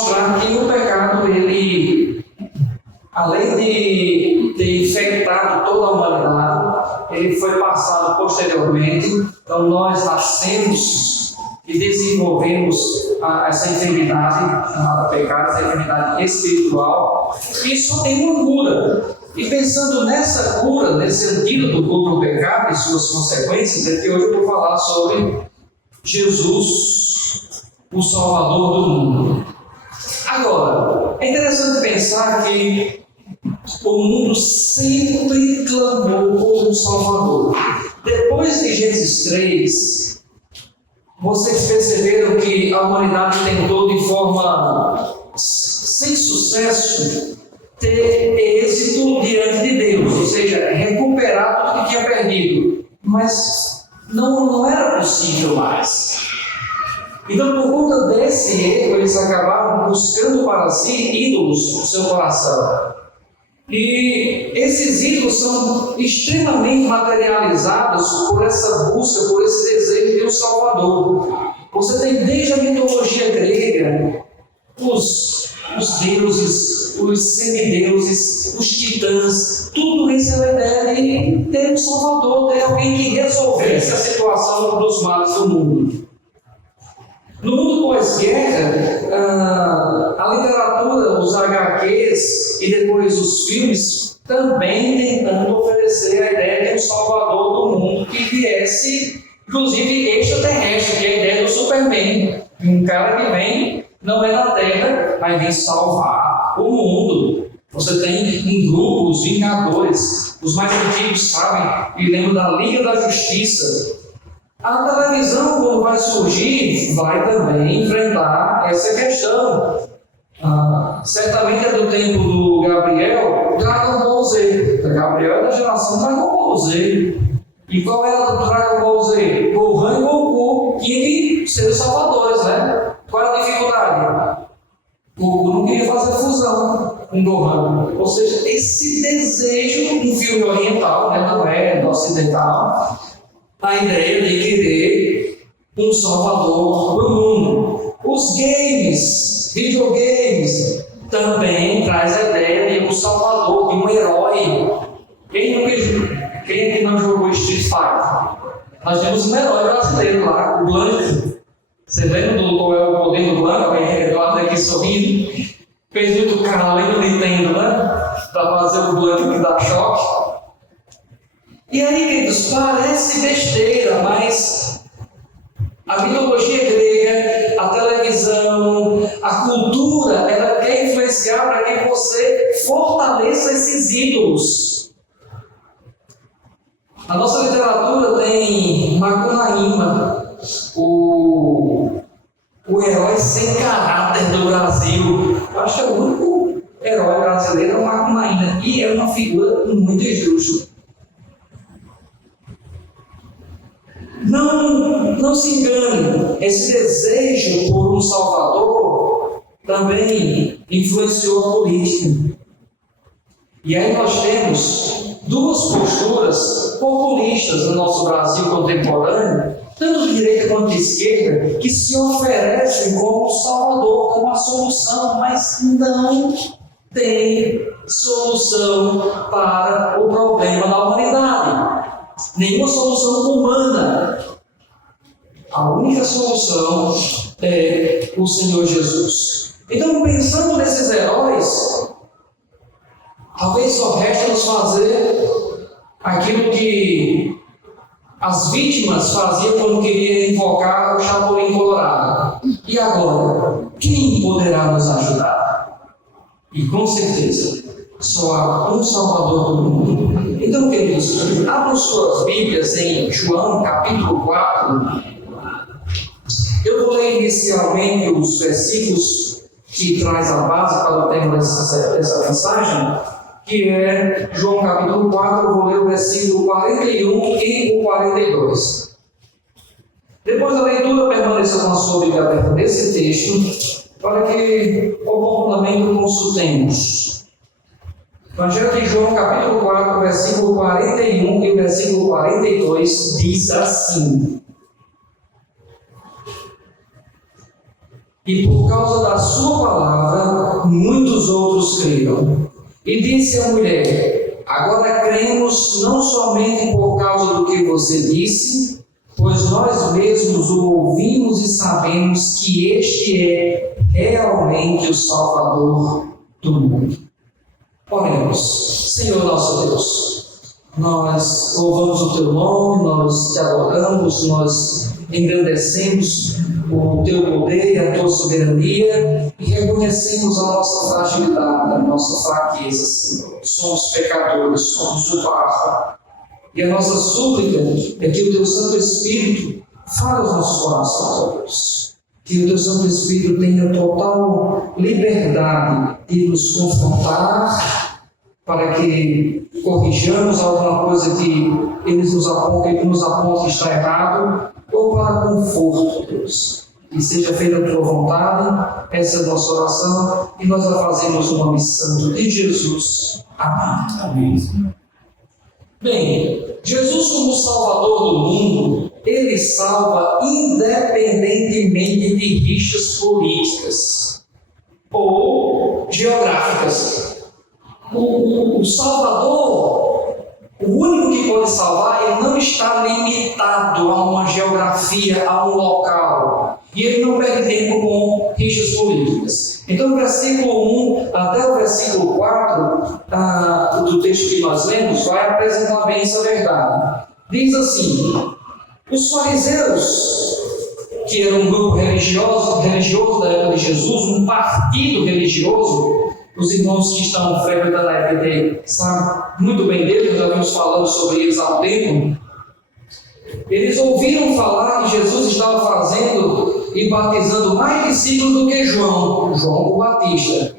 mostrar que o pecado, ele, além de ter infectado toda a humanidade, ele foi passado posteriormente. Então nós nascemos e desenvolvemos essa enfermidade chamada pecado, essa enfermidade espiritual, e só tem uma cura. E pensando nessa cura, nesse antídoto contra o pecado e suas consequências, é que hoje eu vou falar sobre Jesus, o Salvador do mundo. Agora, é interessante pensar que o mundo sempre clamou por um Salvador. Depois de Gênesis 3, vocês perceberam que a humanidade tentou de forma sem sucesso ter êxito diante de Deus, ou seja, recuperar tudo que tinha perdido, mas não era possível mais. Então, por conta desse erro, eles acabaram buscando para si ídolos no seu coração. E esses ídolos são extremamente materializados por essa busca, por esse desejo de um Salvador. Você tem desde a mitologia grega, os deuses, os semideuses, os titãs, tudo isso é a ideia de ter um Salvador, ter alguém que resolvesse a situação dos males do mundo. No mundo pós-guerra, a literatura, os HQs e depois os filmes também tentando oferecer a ideia de um Salvador do mundo que viesse, inclusive extraterrestre, que é a ideia do Superman. Um cara que vem, não é da Terra, mas vem salvar o mundo. Você tem um grupo, os Vingadores, os mais antigos sabem, e lembram da Liga da Justiça. A televisão, quando vai surgir, vai também enfrentar essa questão. Certamente é do tempo do Gabriel, Dragon Ball Z. Gabriel é da geração Dragon Ball Z. E qual era do Dragon Ball Z? Gohan e Goku tinham que ser os salvadores, né? Qual era a dificuldade? Goku não queria fazer fusão com Gohan. Ou seja, esse desejo, um filme oriental, né? Não é do ocidental, a ideia de querer um salvador do mundo. Os games, videogames, também traz a ideia de um salvador, de um herói. Quem é que não jogou Street Fighter? Nós temos um herói brasileiro lá, o Blanca. Você lembra qual é o poder do Blanca? Alguém reclamado aqui sorrindo. Fez muito carro além do Nintendo, né? Para fazer o Blanca que dá choque. E aí, queridos, parece besteira, mas a mitologia grega, a televisão, a cultura, ela quer influenciar para que você fortaleça esses ídolos. A nossa literatura tem Macunaíma, o herói sem caráter do Brasil. Eu acho que é o único herói brasileiro é o Macunaíma, e é uma figura muito injusta. Não se engane, esse desejo por um Salvador também influenciou a política. E aí nós temos duas posturas populistas no nosso Brasil contemporâneo, tanto de direita quanto de esquerda, que se oferecem como Salvador, como a solução, mas não tem solução para o problema da humanidade. Nenhuma solução humana. A única solução é o Senhor Jesus. Então, pensando nesses heróis, talvez só resta nos fazer aquilo que as vítimas faziam quando queriam invocar o Chapolin Colorado. E agora, quem poderá nos ajudar? E com certeza, só há um Salvador do mundo. Então, queridos, abram suas Bíblias em João, capítulo 4. Eu vou ler inicialmente os versículos que traz a base para o tema dessa mensagem, que é João, capítulo 4. Eu vou ler o versículo 41 e o 42. Depois da leitura, permaneça com a sua Bíblia aberta nesse texto, para que oportunamente consultemos. Evangelho de João, capítulo 4, versículo 41 e o versículo 42 diz assim: E por causa da sua palavra, muitos outros creram. E disse a mulher: agora cremos não somente por causa do que você disse, pois nós mesmos o ouvimos e sabemos que este é realmente o Salvador do mundo. Oremos. Senhor nosso Deus, nós louvamos o Teu nome, nós Te adoramos, nós engrandecemos o Teu poder e a Tua soberania e reconhecemos a nossa fragilidade, a nossa fraqueza, Senhor. Somos pecadores, somos o barro. E a nossa súplica é que o Teu Santo Espírito fale aos nossos corações, ó Deus. Que o Teu Santo Espírito tenha total liberdade de nos confrontar, para que corrijamos alguma coisa que eles nos apontam que está errado, ou para conforto, Deus. Que seja feita a Tua vontade, essa é a nossa oração, e nós a fazemos no nome santo de Jesus. Amém. Amém. Bem, Jesus como Salvador do mundo, Ele salva independentemente de rixas políticas ou geográficas. O Salvador, o único que pode salvar, ele não está limitado a uma geografia, a um local. E ele não perde tempo com rixas políticas. Então, do versículo 1 até o versículo 4 do texto que nós lemos, vai apresentar bem essa verdade. Diz assim: os fariseus, que era um grupo religioso da época de Jesus, um partido religioso, os irmãos que estão frequentando a EPD sabem muito bem deles, nós já vimos falando sobre eles há um tempo. Eles ouviram falar que Jesus estava fazendo e batizando mais discípulos do que João o Batista.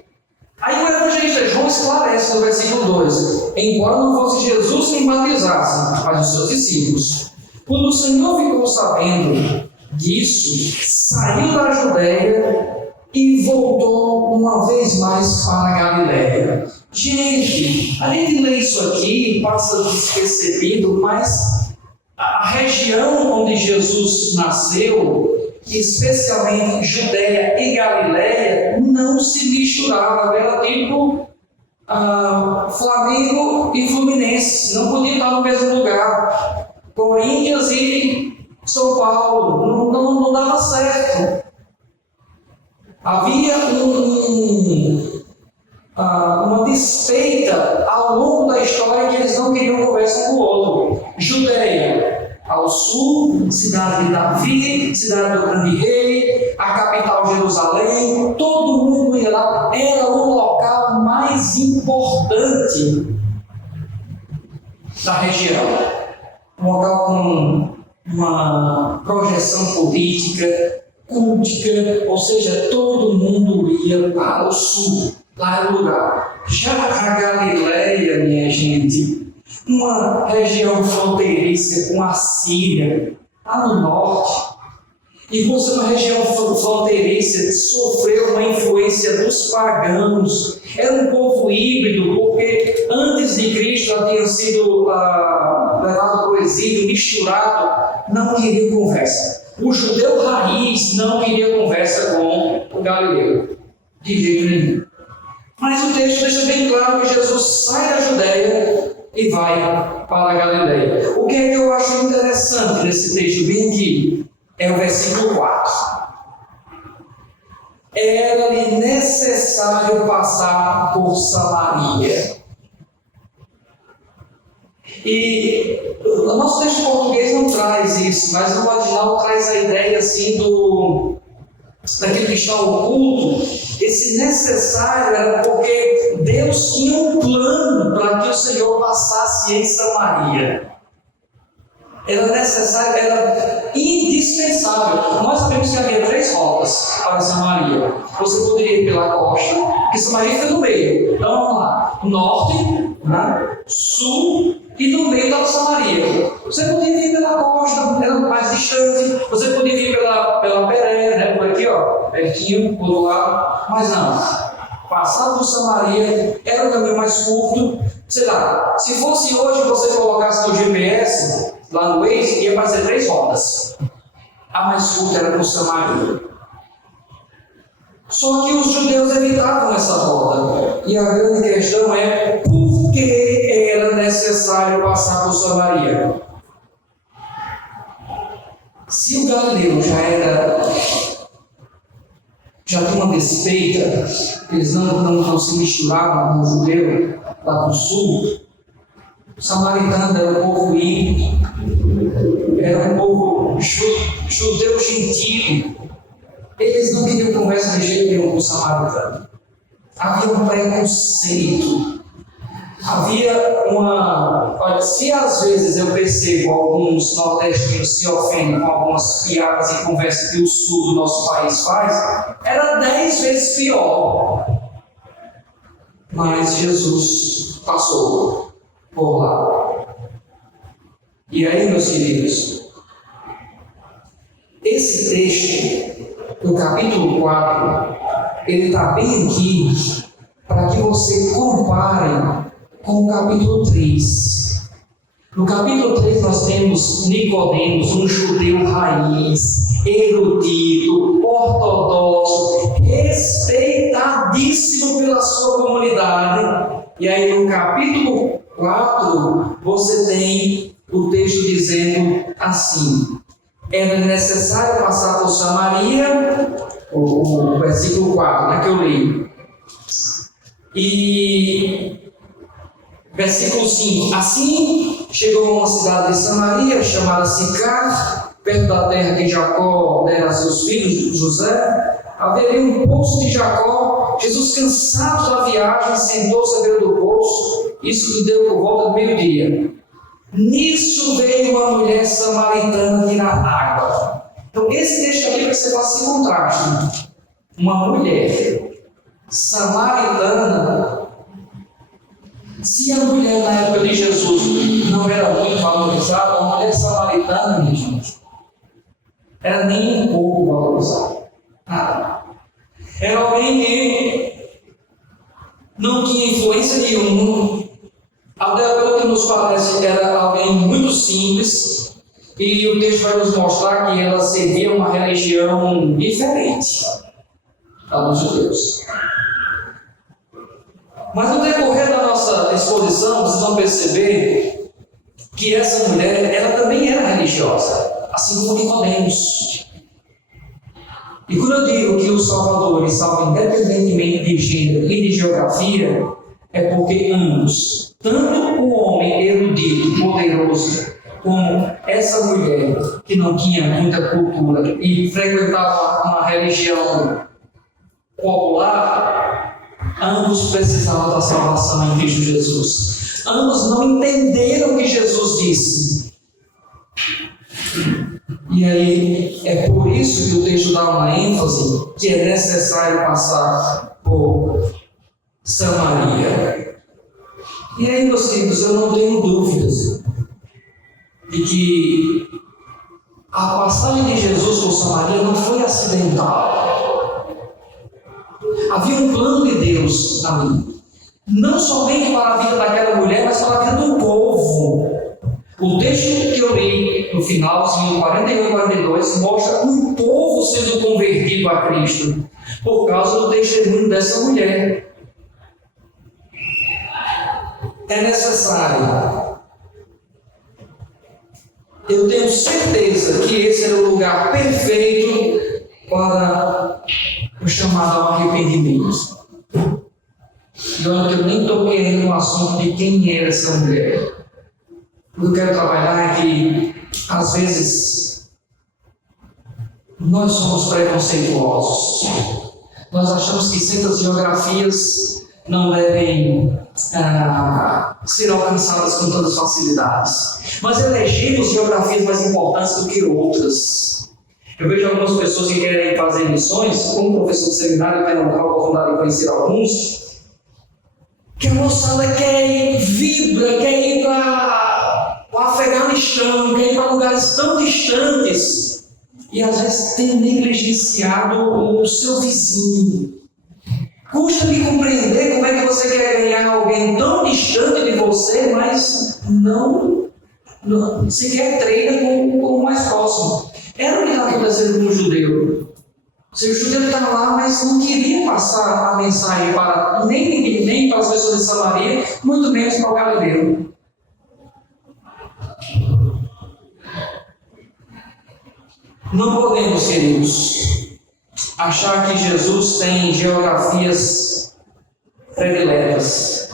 Aí o evangelista João esclarece no versículo 2: embora não fosse Jesus quem batizasse, mas os seus discípulos. Quando o Senhor ficou sabendo disso, saiu da Judéia e voltou uma vez mais para a Galiléia. Gente, a gente lê isso aqui e passa despercebido, mas a região onde Jesus nasceu, especialmente Judéia e Galiléia, não se misturavam. Era tipo Flamengo e Fluminense, não podiam estar no mesmo lugar. Corinthians e São Paulo, não dava certo. Havia uma despeita ao longo da história que eles não queriam conversar com o outro. Judéia, ao sul, cidade de Davi, cidade do grande rei, a capital Jerusalém, todo mundo ia lá, era o local mais importante da região. Um local com uma projeção política, cultica, ou seja, todo mundo ia para o sul, lá era o lugar. Já a Galiléia, minha gente, uma região fronteiriça com a Síria, lá no norte, e por ser uma região fronteiriça, sofreu uma influência dos pagãos. Era um povo híbrido, porque antes de Cristo já tinha sido levado para o exílio, misturado, não queria conversa. O judeu raiz não queria conversa com o galileu, de jeito nenhum. Mas o texto deixa bem claro que Jesus sai da Judéia e vai para a Galileia. O que é que eu acho interessante nesse texto bem aqui? É o versículo 4. Era-lhe necessário passar por Samaria. E o nosso texto português não traz isso, mas no original traz a ideia assim daquilo que está oculto. Esse necessário era porque Deus tinha um plano para que o Senhor passasse em Samaria. Era necessário, era indispensável. Nós sabemos que havia 3 rotas para Samaria. Você poderia ir pela costa, porque Samaria fica no meio. Então vamos lá: norte, sul e no meio da Samaria. Você podia vir pela costa, era mais distante. Você podia vir pela Peré, por aqui, pertinho, por outro lado. Mas não. Passar por Samaria era o caminho mais curto. Sei lá, se fosse hoje você colocasse no GPS, lá no Waze, ia fazer 3 rotas. A mais curta era por Samaria. Só que os judeus evitavam essa rota. E a grande questão é por que era necessário passar por Samaria? Se o galileu já tinha uma despeita, eles não se misturavam com o judeu lá do sul, o samaritano era um povo ímpio, era um povo judeu gentil. Eles não queriam conversa de jeito nenhum com o samaritano. Havia um preconceito. Havia uma... Olha, se às vezes eu percebo alguns nordestinos se ofendem com algumas piadas e conversas que o sul do nosso país faz, era 10 vezes pior. Mas Jesus passou por lá. E aí, meus queridos, esse texto, do capítulo 4, ele está bem aqui para que você compare com o capítulo 3. No capítulo 3 nós temos Nicodemos, um judeu raiz, erudito, ortodoxo, respeitadíssimo pela sua comunidade. E aí no capítulo 4 você tem o texto dizendo assim: era necessário passar por Samaria, o versículo 4, que eu li. E versículo 5: assim chegou a uma cidade de Samaria chamada Sicar, perto da terra que Jacó dera a seus filhos, José. Havia um poço de Jacó. Jesus, cansado da viagem, sentou-se à beira do poço. Isso lhe deu por volta do meio-dia. Nisso veio uma mulher samaritana tirar água. Então, esse texto aqui, para que você faça esse contraste. Uma mulher samaritana. Se a mulher na época de Jesus não era muito valorizada, a mulher samaritana, minha gente, era nem um pouco valorizada. Nada. Era alguém que não tinha influência nenhuma. Até pelo que nos parece, era alguém muito simples. E o texto vai nos mostrar que ela servia uma religião diferente da dos judeus. Mas no decorrer da nossa exposição, vocês vão perceber que essa mulher, ela também era religiosa, assim como Nicodemos. E quando eu digo que o Salvador ele salva independentemente de gênero e de geografia, é porque ambos, tanto o homem erudito, poderoso, como essa mulher que não tinha muita cultura e frequentava uma religião popular, ambos precisavam da salvação em Cristo Jesus. Ambos não entenderam o que Jesus disse. E aí, é por isso que o texto dá uma ênfase que é necessário passar por Samaria. E aí, meus queridos, eu não tenho dúvidas de que a passagem de Jesus por Samaria não foi acidental. Havia um plano de Deus ali, não somente para a vida daquela mulher, mas para a vida do povo. O texto que eu li no finalzinho, 41 e 42, mostra um povo sendo convertido a Cristo por causa do testemunho dessa mulher. É necessário. Eu tenho certeza que esse era o lugar perfeito para o chamado ao arrependimento. E olha que eu nem toquei no assunto de quem era essa mulher. O que eu quero trabalhar é que, às vezes, nós somos preconceituosos. Nós achamos que certas geografias não devem ser alcançadas com tantas facilidades. Nós elegemos geografias mais importantes do que outras. Eu vejo algumas pessoas que querem fazer missões, como professor de seminário, eu tenho a oportunidade de conhecer alguns, que a moçada quer ir, vibra, quer ir para o Afeganistão, quer ir para lugares tão distantes, e às vezes tem negligenciado o seu vizinho. Custa me compreender como é que você quer ganhar alguém tão distante de você, mas não sequer treina com o mais próximo. Era o que está acontecendo com o judeu. Se o judeu está lá, mas não queria passar a mensagem para nem para as pessoas de Samaria, muito menos para o galileu. Não podemos, queridos, achar que Jesus tem geografias prediletas,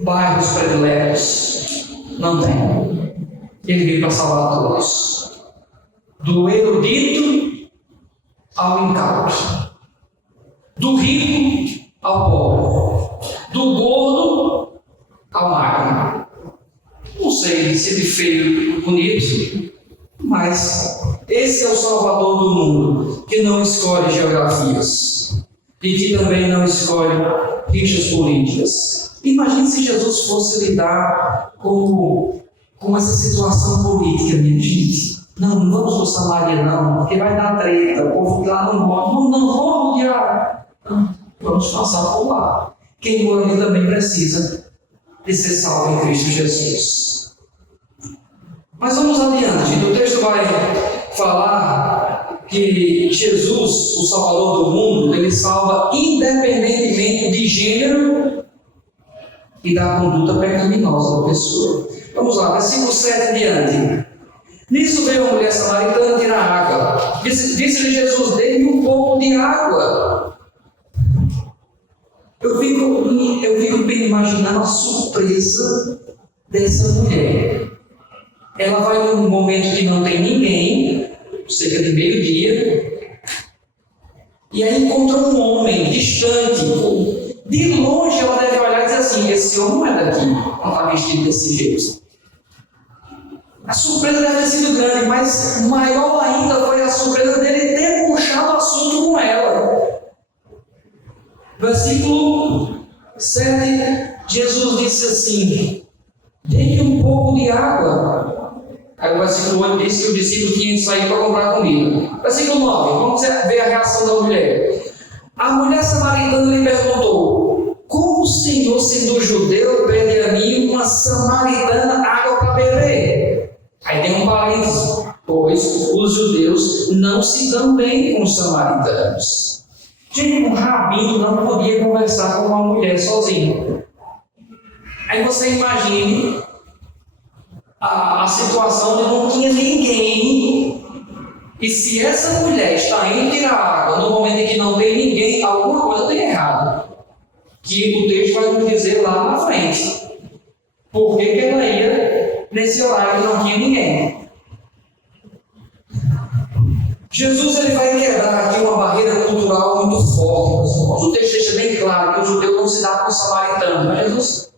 bairros prediletos. Não tem. Ele veio para salvar todos. Do erudito ao incauto, do rico ao pobre, do gordo ao magro. Não sei se de feio, bonito, mas esse é o Salvador do mundo, que não escolhe geografias e que também não escolhe rixas políticas. Imagine se Jesus fosse lidar com essa situação política, minha gente. Não vamos para Samaria não, porque vai dar treta, o povo lá não gosta. Não vamos odiar. Vamos passar por lá. Quem mora ali também precisa de ser salvo em Cristo Jesus. Mas vamos adiante. O texto vai falar que Jesus, o Salvador do mundo, ele salva independentemente de gênero e da conduta pecaminosa da pessoa. Vamos lá, versículo 7 adiante. Nisso veio a mulher samaritana tirar água. Disse-lhe Jesus: dê-me um pouco de água. Eu fico bem imaginando a surpresa dessa mulher. Ela vai num momento que não tem ninguém, cerca de meio-dia, e aí encontra um homem distante. De longe ela deve olhar e dizer assim: esse homem não é daqui, não está vestido desse jeito. A surpresa deve ter sido grande, mas maior ainda foi a surpresa dele ter puxado o assunto com ela. Versículo 7, Jesus disse assim: dê-me um pouco de água. Aí o versículo 8 diz que o discípulo tinha que sair para comprar comida. Versículo 9, vamos ver a reação da mulher. A mulher samaritana lhe perguntou: como o Senhor, sendo judeu, pede a mim, uma samaritana, água para beber? Aí tem um parênteses, pois os judeus não se dão bem com os samaritanos. Gente, um rabino não podia conversar com uma mulher sozinho. Aí você imagine a situação de não tinha ninguém, e se essa mulher está indo tirar água no momento em que não tem ninguém, alguma coisa tem errado, que o texto vai nos dizer lá na frente. Por que ela ia nesse horário que não tinha ninguém? Jesus ele vai quebrar aqui uma barreira cultural muito forte. O texto deixa bem claro que o judeu não se dá com os samaritanos, mas Jesus,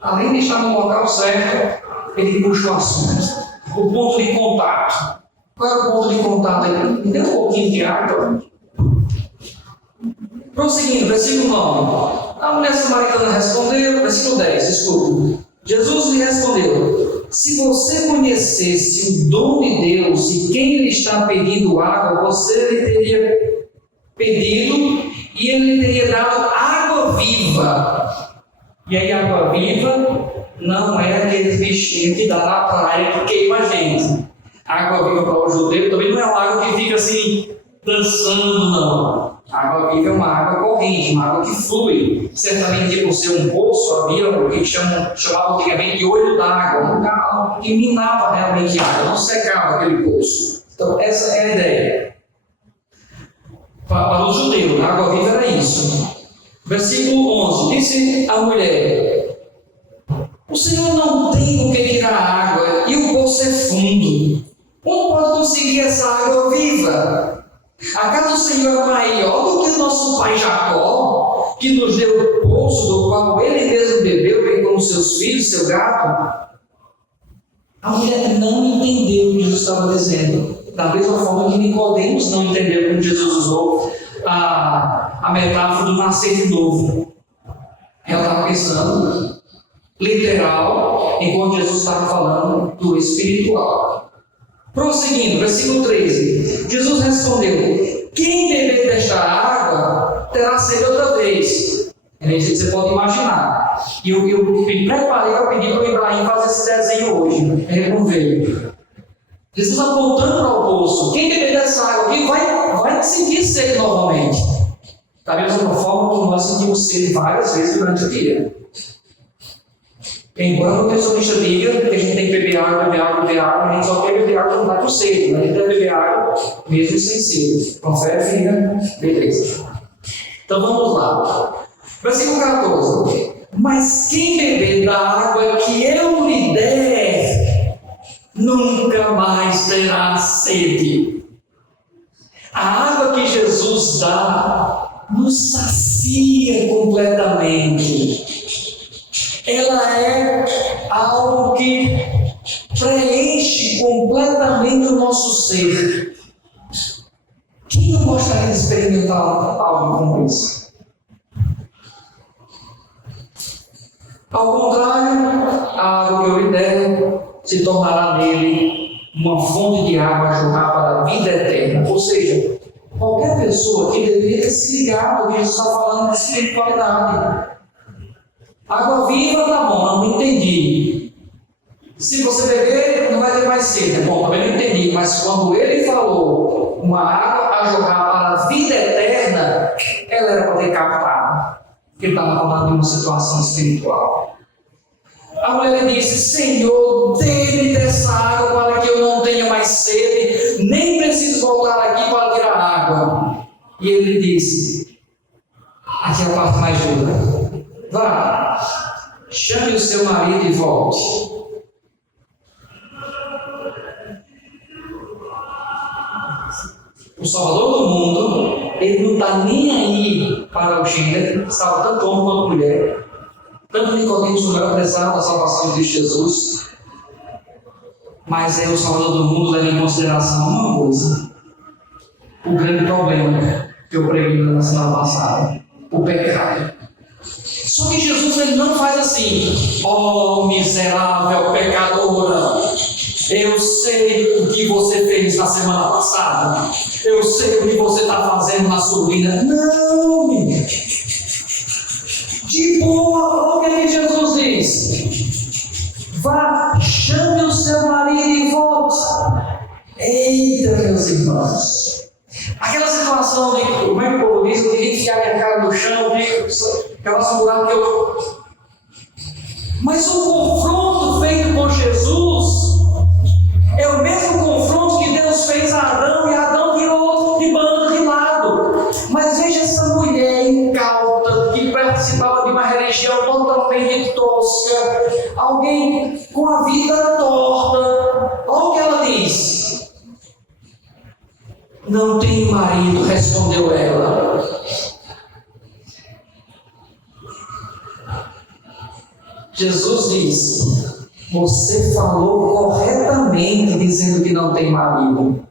além de estar no local certo, ele puxa o assunto. O ponto de contato. Qual é o ponto de contato? Ele deu um pouquinho de água. Prosseguindo, versículo 9. A mulher samaritana respondeu, versículo 10, desculpe. Jesus lhe respondeu: se você conhecesse o dom de Deus e quem lhe está pedindo água, você lhe teria pedido e ele lhe teria dado água viva. E aí, água viva não é aquele bichinho que dá na praia que queima a gente. Água viva para o judeu também não é uma água que fica assim dançando, não. A água viva é uma água corrente, uma água que flui. Certamente, por ser um poço, havia o que chamava antigamente de olho d'água, que minava realmente a água, não secava aquele poço. Então, essa é a ideia. Para o judeu, a água viva era isso. Versículo 11: disse a mulher: o Senhor não tem com que tirar água e o poço é fundo. Como pode conseguir essa água viva? Acaso o Senhor é maior do que o nosso pai Jacó, que nos deu o poço do qual ele mesmo bebeu, bem como seus filhos, seu gado? A mulher não entendeu o que Jesus estava dizendo. Da mesma forma que Nicodemos não entendeu quando Jesus usou a metáfora do nascer de novo. Ela estava pensando literal, enquanto Jesus estava falando do espiritual. Prosseguindo, versículo 13. Jesus respondeu: quem beber desta água terá sede outra vez. Você pode imaginar. E eu me preparei para pedir para o Ibrahim fazer esse desenho hoje. Ele não veio. Jesus apontando para o poço: quem beber dessa água aqui vai vai sentir sede novamente. Da mesma forma como nós sentimos sede várias vezes durante o dia. Embora o nutricionista diga que a gente tem que beber água, a gente só quer beber água quando está com sede, mas a gente deve beber água mesmo sem sede. Confere, filha? Beleza. Então vamos lá. Versículo 14. Mas quem beber da água que eu lhe der, nunca mais terá sede. A água que Jesus dá nos sacia completamente. Ela é algo que preenche completamente o nosso ser. Quem não gostaria de experimentar algo como isso? Ao contrário, a água que eu lhe der se tornará nele uma fonte de água a jorrar para a vida eterna. Ou seja, qualquer pessoa que deveria ter se ligado ao que Jesus está falando de espiritualidade. Água viva, tá bom, não entendi. Se você beber, não vai ter mais sede. Bom, também não entendi. Mas quando ele falou uma água a jorrar para a vida eterna, ela era para ter captado. Porque ele estava falando de uma situação espiritual. A mulher disse: Senhor, dê-me dessa água para que eu não tenha mais sede, nem preciso voltar aqui para tirar água. E ele disse: aqui é a parte mais dura. Vá, chame o seu marido e volte. O Salvador do mundo, ele não está nem aí para o gênero, salva tanto homem quanto mulher. Tanto Nicodemos não é apressado a salvação de Jesus. Mas o Salvador do mundo leva em consideração uma coisa: o grande problema que eu preguei na semana passada, o pecado. Só que Jesus ele não faz assim: ó miserável pecadora, eu sei o que você fez na semana passada, eu sei o que você está fazendo na sua vida. Não, menina. De boa, o que Jesus diz? Vá, chame o seu marido e volte. Eita, meus irmãos. Aquela situação de, como é que o povo diz, eu queria enfiar minha cara no chão, aquela buraco que eu... Mas o confronto feito por Jesus é o mesmo confronto que Deus fez a Adão, e Adão tirou de bando de lado. Mas veja essa mulher incauta, que participava de uma religião totalmente tosca, alguém com a vida torta. Olha o que ela diz: não tenho marido, respondeu ela. Jesus diz: você falou corretamente dizendo que não tem marido.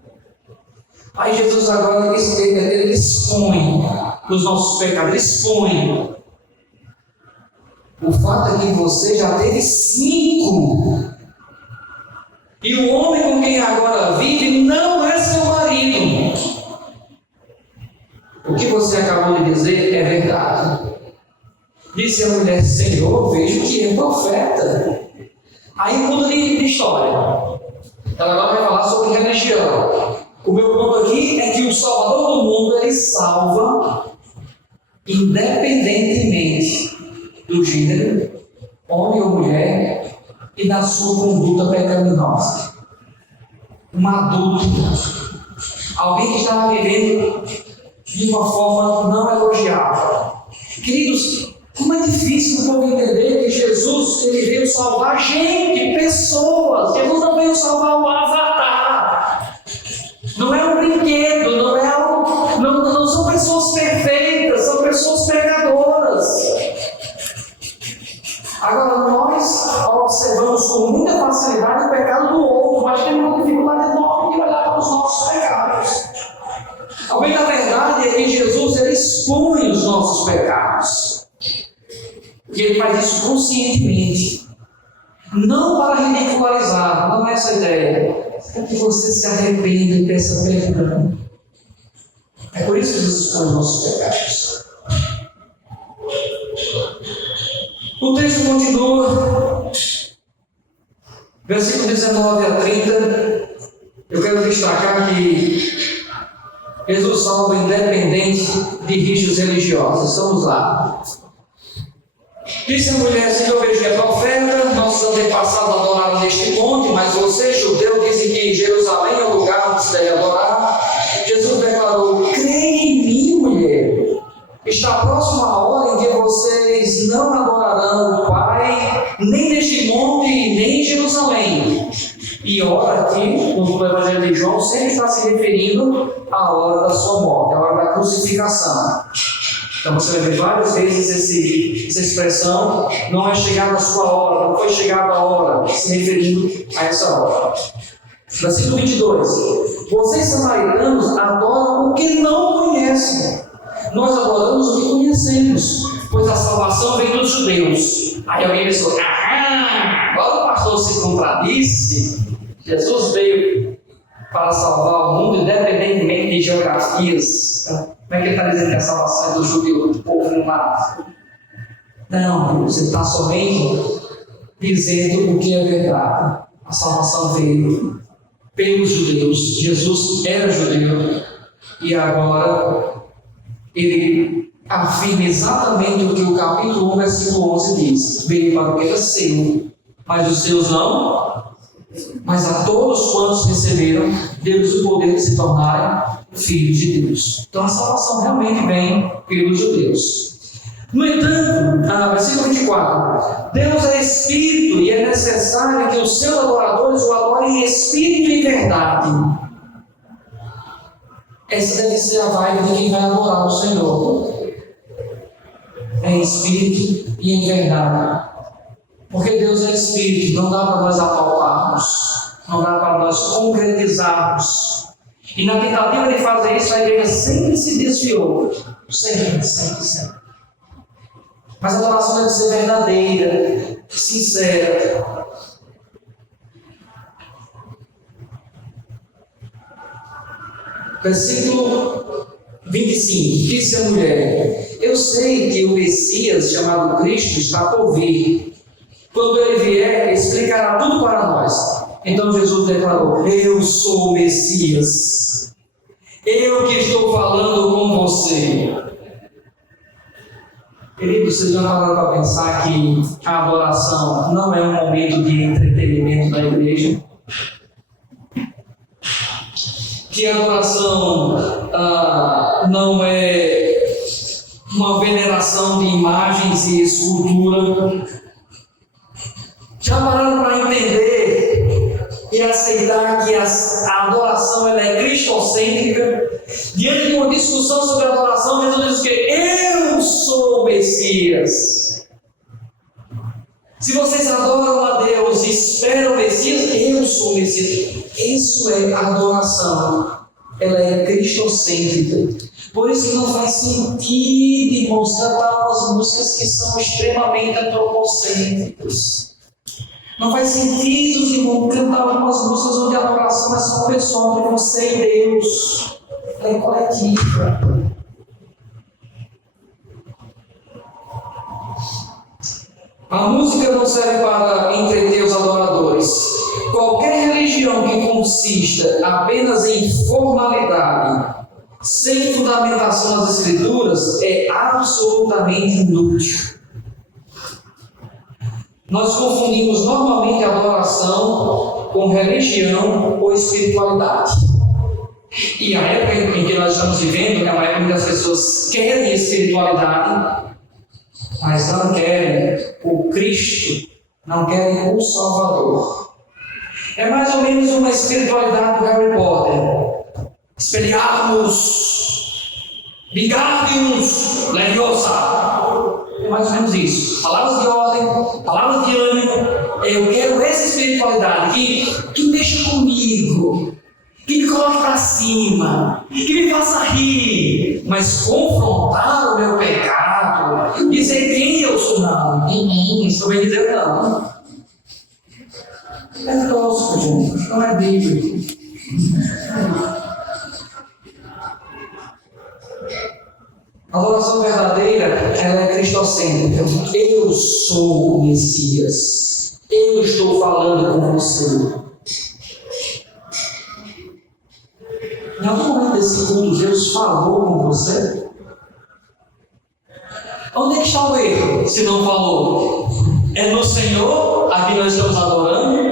Aí Jesus agora ele expõe os nossos pecados, ele expõe o fato é que você já teve 5, e o homem com quem agora vive não é seu marido. O que você acabou de dizer é verdade. Disse a mulher: Senhor, vejo que é profeta. Aí muda de história. Ela agora vai falar sobre religião. O meu ponto aqui é que o Salvador do mundo, ele salva independentemente do gênero, homem ou mulher, e da sua conduta pecaminosa. Um adulto, alguém que estava vivendo de uma forma não elogiável. Queridos, como é difícil o povo entender que Jesus ele veio salvar gente, pessoas. Jesus não veio salvar o avatar. Não é um brinquedo, não é algo, não são pessoas perfeitas, são pessoas pecadoras. Agora nós observamos com muita facilidade o pecado do outro, mas temos uma dificuldade enorme de olhar para os nossos pecados. A bem da verdade é que Jesus ele expõe os nossos pecados. E ele faz isso conscientemente. Não para ridicularizar, não é essa a ideia. É que você se arrependa e peça perdão. É por isso que Jesus expõe os nossos pecados. O texto continua. Versículo 19 a 30. Eu quero destacar que Jesus salva independente de rixas religiosas. Estamos lá. Disse a mulher: se eu vejo que é profeta, nossos antepassados adoraram neste monte, mas vocês, judeus, dizem que Jerusalém é o lugar onde se deve adorar. Jesus declarou: creia em mim, mulher. Está próxima a hora em que vocês não adorarão o Pai, nem neste monte, nem em Jerusalém. E ora aqui, no Evangelho de João, sempre está se referindo à hora da sua morte, à hora da crucificação. Então você vai ver várias vezes essa expressão: não é chegada a sua hora, não foi chegada a hora, se referindo a essa hora. Versículo 22. Vocês samaritanos adoram o que não conhecem. Nós adoramos o que conhecemos, pois a salvação vem dos judeus. Aí alguém pensou: agora o pastor se contradisse. Jesus veio para salvar o mundo independentemente de geografias. Como é que ele está dizendo que a salvação é do judeu, do povo lá? Não, você está somente dizendo o que é verdade. A salvação veio pelos judeus. Jesus era judeu e agora ele afirma exatamente o que o capítulo 1, versículo 11 diz: veio para o que era seu, mas os seus não. Mas a todos quantos receberam, deu-lhes o poder de se tornarem filhos de Deus. Então a salvação realmente vem pelos judeus. No entanto, versículo 24: Deus é Espírito e é necessário que os seus adoradores o adorem em Espírito e verdade. Essa deve ser a vibe de quem vai adorar o Senhor. É em Espírito e em verdade. Porque Deus é Espírito, não dá para nós apalparmos, não dá para nós concretizarmos. E na tentativa de fazer isso, a igreja sempre se desviou. Sempre. Mas a adoração deve ser verdadeira, sincera. Versículo 25. Disse a mulher: eu sei que o Messias, chamado Cristo, está por vir. Quando ele vier, explicará tudo para nós. Então Jesus declarou: eu sou o Messias. Eu que estou falando com você. Queridos, vocês já pararam para pensar que a adoração não é um momento de entretenimento da igreja? Que a adoração não é uma veneração de imagens e escultura? Já pararam para entender e aceitar que a adoração ela é cristocêntrica? Diante de uma discussão sobre a adoração, Jesus diz que eu sou o Messias. Se vocês adoram a Deus e esperam o Messias, eu sou o Messias. Isso é adoração. Ela é cristocêntrica. Por isso que não faz sentido, irmãos, cantar umas músicas que são extremamente antropocêntricas. Não faz sentido, irmãos, cantar algumas músicas onde a adoração é só pessoal entre você e Deus. É coletiva. A música não serve para entreter os adoradores. Qualquer religião que consista apenas em formalidade, sem fundamentação nas Escrituras, é absolutamente inútil. Nós confundimos normalmente a adoração com religião ou espiritualidade. E a época em que nós estamos vivendo é uma época em que as pessoas querem espiritualidade, mas não querem o Cristo, não querem o Salvador. É mais ou menos uma espiritualidade do Harry Potter. Expelliarmus, Wingardium Leviosa. É mais ou menos isso. Palavras de ordem, palavras de ânimo. Eu quero essa espiritualidade que mexa comigo, que me coloque para cima, que me faça rir, mas confrontar o meu pecado, dizer quem eu sou, não, isso também de Deus não. É tosco, gente, não é bíblico. A adoração verdadeira, ela é cristocêntrica. Eu sou o Messias. Eu estou falando com você. Em algum momento desse nesse culto Deus falou com você? Onde é que está o erro, se não falou? É no Senhor, a quem nós estamos adorando?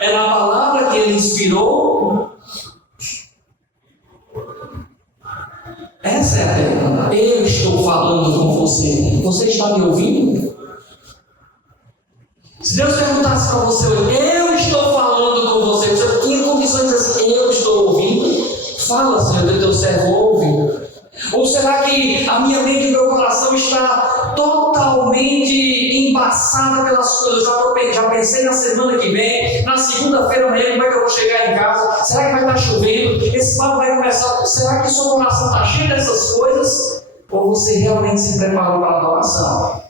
É na palavra que Ele inspirou? Essa é a pergunta. Eu estou falando com você. Você está me ouvindo? Se Deus perguntasse para você, eu estou falando com você, você tinha condições de dizer assim, eu estou ouvindo? Fala, Senhor, teu servo ouve. Ou será que a minha mente e meu coração está totalmente embaçada pelas coisas? Já pensei na semana que vem, na segunda-feira amanhã, como é que eu vou chegar em casa? Será que vai estar chovendo? Esse papo vai começar. Será que seu coração está cheio dessas coisas? Ou você realmente se preparou para a adoração?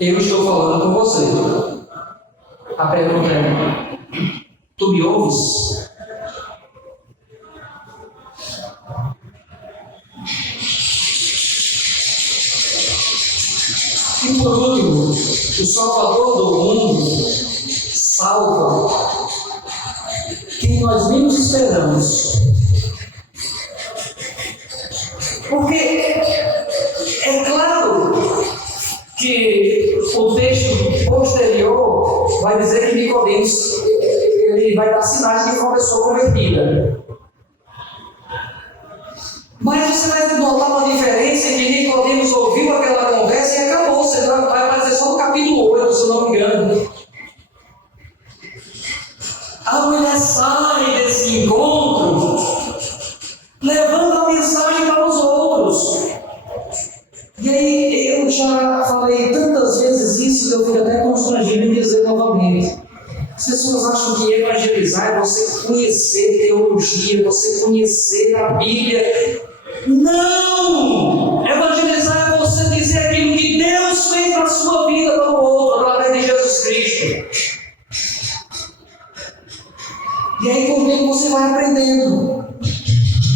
Eu estou falando com você. A pergunta é: tu me ouves? E por último, o Salvador do mundo salva quem nós menos esperamos. Porque é claro que o texto posterior vai dizer que Nicodemos ele vai dar sinais de que foi uma pessoa convertida. Mas você vai notar uma diferença em que Nicodemos ouviu aquela conversa e acabou. Você vai aparecer só no capítulo 8, se eu não me engano. A mulher sai desse encontro levando a mensagem para os outros. E aí eu já falei tantas vezes isso que eu fico até constrangido em dizer novamente. As pessoas acham que evangelizar é você conhecer teologia, você conhecer a Bíblia. Não! Evangelizar é você dizer aquilo que Deus fez na sua vida para o outro, através de Jesus Cristo. E aí com o tempo você vai aprendendo.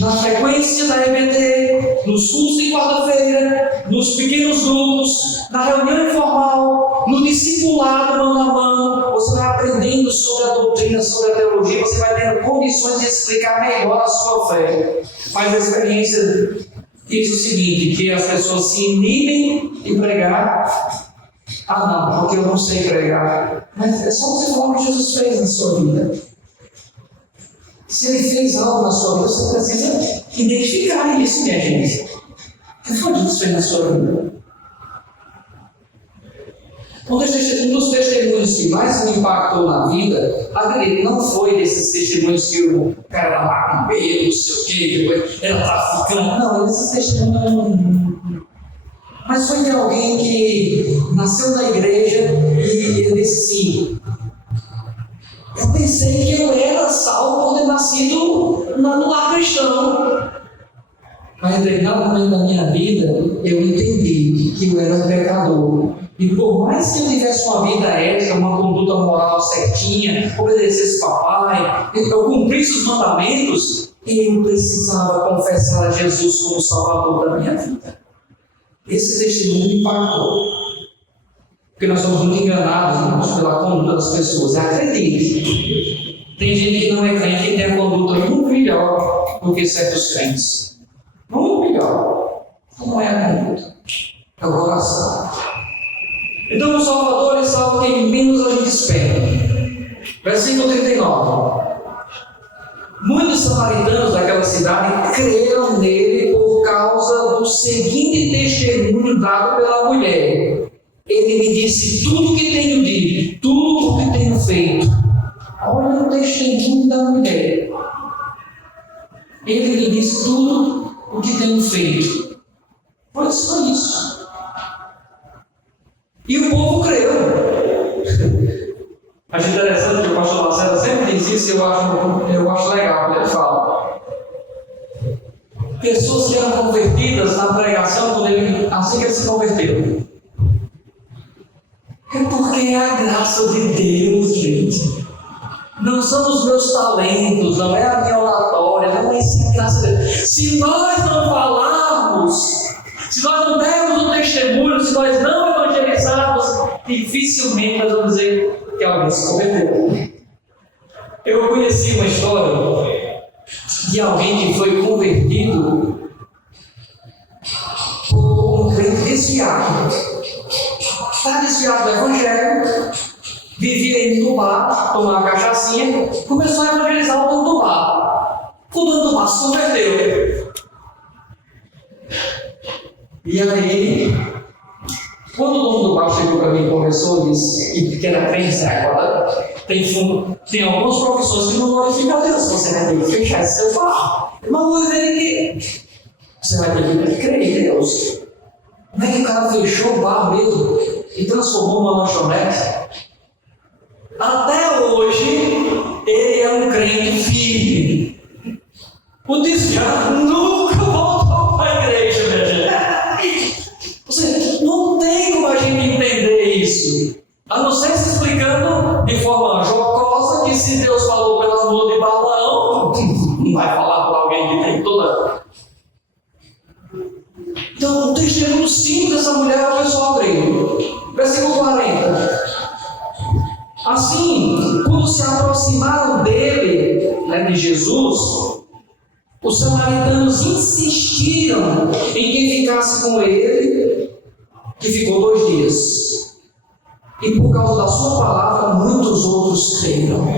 Na frequência da EBT, nos cultos de quarta-feira, nos pequenos grupos, na reunião informal, no discipulado mano a mano, você vai aprendendo sobre a doutrina, sobre a teologia, você vai tendo condições de explicar melhor a sua fé. Mas a experiência diz o seguinte, que as pessoas se inibem de pregar. Ah não, porque eu não sei pregar. Mas é só você falar o que Jesus fez na sua vida. Se Ele fez algo na sua vida, você precisa identificar isso, minha gente. O que foi que Jesus fez na sua vida? Um dos testemunhos que mais me impactou na vida, acredito, não foi desses testemunhos que o cara era macumbeiro, não sei o quê, depois era traficante. Não, esses testemunhos. Mas foi de alguém que nasceu na igreja e ele disse assim: eu pensei que eu era salvo por ter nascido no lar cristão. Mas em determinado momento da minha vida, eu entendi que eu era um pecador. E por mais que eu tivesse uma vida ética, uma conduta moral certinha, obedecesse papai, eu cumprisse os mandamentos, eu precisava confessar a Jesus como Salvador da minha vida. Esse testemunho me impactou. Porque nós somos muito enganados, irmãos, pela conduta das pessoas. Acredite, tem gente que não é crente que tem a conduta muito melhor do que certos crentes. Muito melhor. Não é a conduta, é o coração. Então o Salvador ele salva quem menos a gente espera. Versículo 39. Muitos samaritanos daquela cidade creram nele por causa do seguinte testemunho dado pela mulher. Ele me disse tudo o que tenho dito, tudo o que tenho feito. Olha o testemunho da mulher. Ele me disse tudo o que tenho feito. Foi só isso. E o povo creu. Acho interessante que o pastor Lacerda sempre diz isso e eu acho legal quando ele fala. Pessoas que eram convertidas na pregação assim que ele se converteu. É porque é a graça de Deus, gente. Não são os meus talentos, não é a minha oratória, não é essa graça de Deus. Se nós não falarmos, se nós não dermos um testemunho, se nós não evangelizarmos, dificilmente nós vamos dizer que alguém se converteu. Eu conheci uma história de alguém que foi convertido por um crente desviado. Estava desviado do Evangelho, vivia indo no bar, tomar uma cachaçinha, começou a evangelizar o dono do bar. O dono do bar se converteu. E aí, quando o dono do bar chegou para mim e conversou, disse que era crente, agora tem algumas profissões que não glorificam a Deus. Você vai ter que fechar esse seu bar. Mas vou dizer que você vai ter que crer em Deus. Não é que o cara fechou o bar mesmo e transformou numa lanchonete? Até hoje, ele é um crente firme. O desviado nunca voltou para a igreja, minha gente. Você não tem como a gente entender isso, a não ser se explicando de forma jocosa que se Deus falou pelas mãos de Balaão, não vai falar para alguém que tem toda. Então, o testemunho simples dessa mulher é o pessoal crendo. Versículo 40. Assim, quando se aproximaram dele, de Jesus, os samaritanos insistiram em que ficasse com ele, que ficou 2 dias. E por causa da sua palavra, muitos outros creram.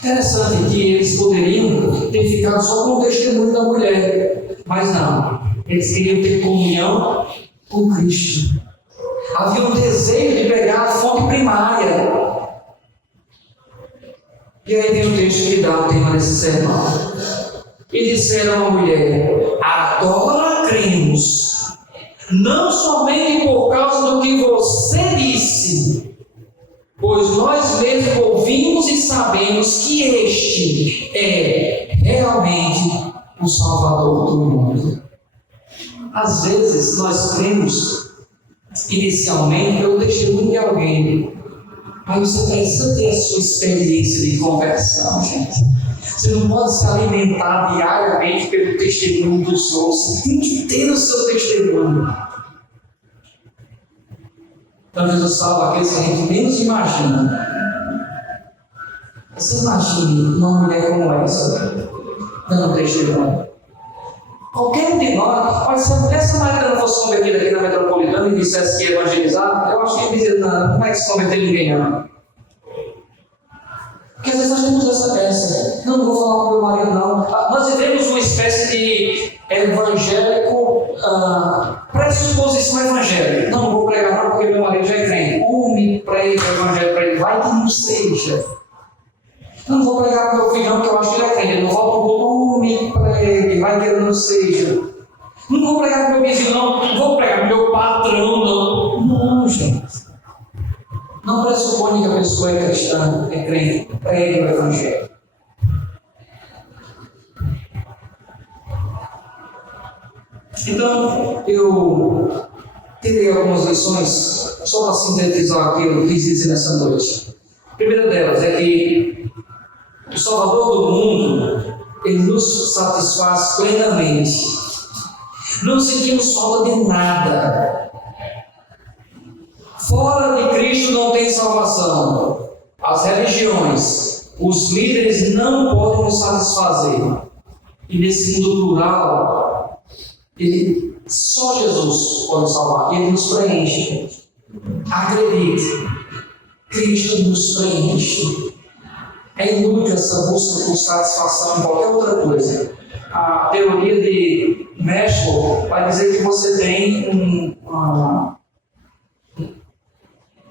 Interessante que eles poderiam ter ficado só com o testemunho da mulher, mas não. Eles queriam ter comunhão com Cristo. Havia um desejo de pegar a fonte primária. E aí tem um texto que dá o tema desse sermão. E disseram à mulher: agora cremos, não somente por causa do que você disse, pois nós mesmos ouvimos e sabemos que este é realmente o Salvador do mundo. Às vezes nós cremos inicialmente pelo testemunho de alguém, mas você precisa ter a sua experiência de conversão, gente. Você não pode se alimentar diariamente pelo testemunho dos outros. Você tem que ter o seu testemunho. Então Jesus salva aqueles que a gente menos imagina. Você imagine uma mulher como essa dando testemunho. Qualquer um de nós, mas se a mulher samaritana fosse convertida aqui na metropolitana e dissesse que ia evangelizar, eu acho que ele dizia: não vai se converter ninguém, não. Porque às vezes nós temos essa peça. Não vou falar com meu marido, não. Nós vivemos uma espécie de evangélico, pressuposição evangélica. Não vou pregar, não, porque meu marido já é crente. Me prega o evangelho para ele, vai que não seja. Não vou pregar para o meu filho, não, porque eu acho que ele é crente. Ele não volta um pouco, me pregue, vai que ele não seja. Não vou pregar para o meu vizinho, não vou pregar para o meu patrão, não. Não, gente. Não pressupõe que a pessoa é cristã, é crente, pregue o evangelho. Então, eu tirei algumas lições, só para sintetizar o que eu quis dizer nessa noite. A primeira delas é que o Salvador do mundo, ele nos satisfaz plenamente. Não sentimos falta de nada. Fora de Cristo não tem salvação. As religiões, os líderes não podem nos satisfazer. E nesse mundo plural, só Jesus pode salvar. E Ele nos preenche. Acredite, Cristo nos preenche. É inútil essa busca por satisfação em qualquer outra coisa. A teoria de Maslow vai dizer que você tem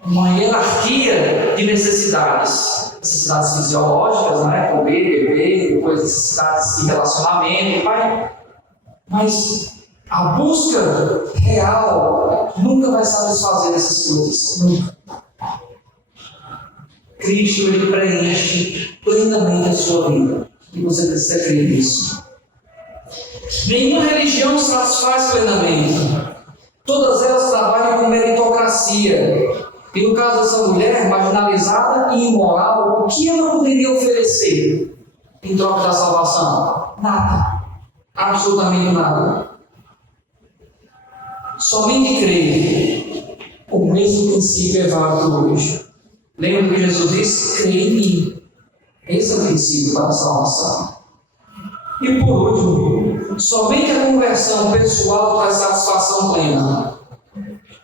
uma hierarquia de necessidades fisiológicas, comer, beber, depois necessidades de relacionamento, mas a busca real nunca vai satisfazer essas coisas, nunca. Cristo, Ele preenche plenamente a sua vida, e você precisa crer nisso. Nenhuma religião satisfaz plenamente. Todas elas trabalham com meritocracia. E no caso dessa mulher marginalizada e imoral, o que ela poderia oferecer em troca da salvação? Nada. Absolutamente nada. Somente crer. O mesmo princípio é válido hoje. Lembra do que Jesus disse? Crê em mim. Esse é o princípio para a salvação. E por último, somente a conversão pessoal traz satisfação plena.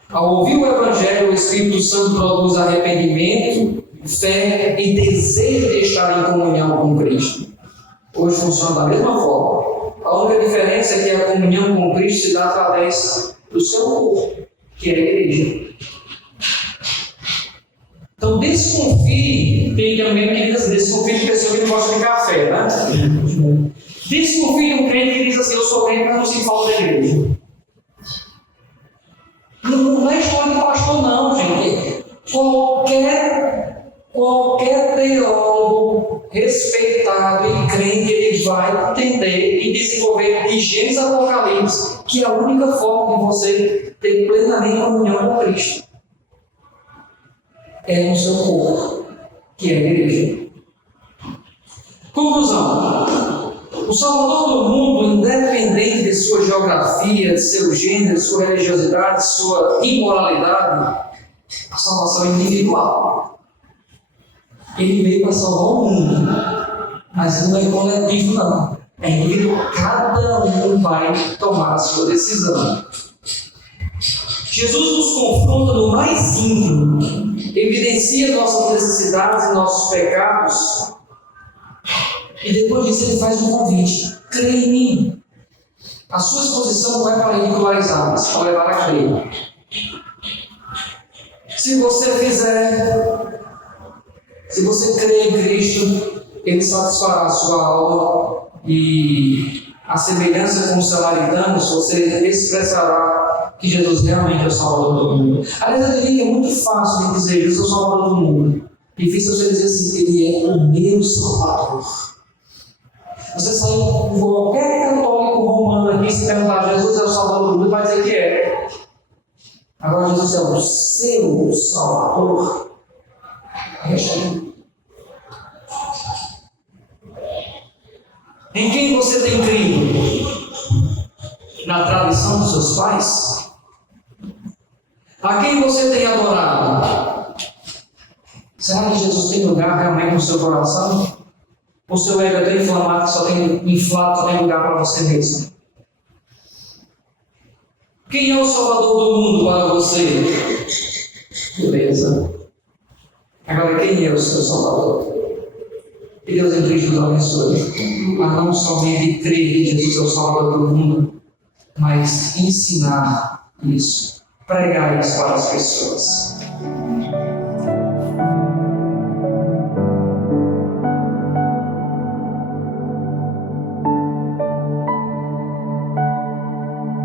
Ao ouvir o Evangelho, o Espírito Santo produz arrependimento, fé e desejo de estar em comunhão com Cristo. Hoje funciona da mesma forma. A única diferença é que a comunhão com Cristo se dá através do seu corpo, que é a igreja. Então desconfie, tem também que desconfie de pessoa que não gosta de café, né? Desconfie de um crente que diz assim: eu sou crente, mas não sinto falta da igreja. Não é história de pastor, não, gente. Qualquer teólogo respeitado e crente, ele vai entender e desenvolver de Gênesis a Apocalipse, que é a única forma de você ter plenamente comunhão com Cristo é no seu corpo, que é a igreja. Conclusão: o Salvador do mundo, independente de sua geografia, de seu gênero, sua religiosidade, sua imoralidade, a salvação é individual. Ele veio para salvar o mundo, mas não é coletivo, não. É individual. Cada um vai tomar a sua decisão. Jesus nos confronta no mais íntimo, evidencia nossas necessidades e nossos pecados, e depois disso ele faz um convite: creia em mim. A sua exposição não é para ridicularizar, mas para levar a crer. Se você crer em Cristo, ele satisfará a sua alma, e a semelhança com os samaritanos, você expressará que Jesus realmente é o Salvador do mundo. Aliás, eu diria que é muito fácil de dizer Jesus é o Salvador do mundo. Difícil você dizer assim: ele é o meu Salvador. Você sair com qualquer católico romano aqui, se perguntar Jesus é o Salvador do mundo, vai dizer que é. Agora Jesus é o seu Salvador. Em quem você tem crido? Na tradição dos seus pais? A quem você tem adorado? Será que Jesus tem lugar realmente no seu coração? O seu ego é tão inflamado que só tem lugar para você mesmo? Quem é o Salvador do mundo para você? Beleza. Agora, quem é o seu Salvador? Que Deus em Cristo nos abençoe a não somente crer que Jesus é o Salvador do mundo, mas ensinar isso, pregar isso para as pessoas.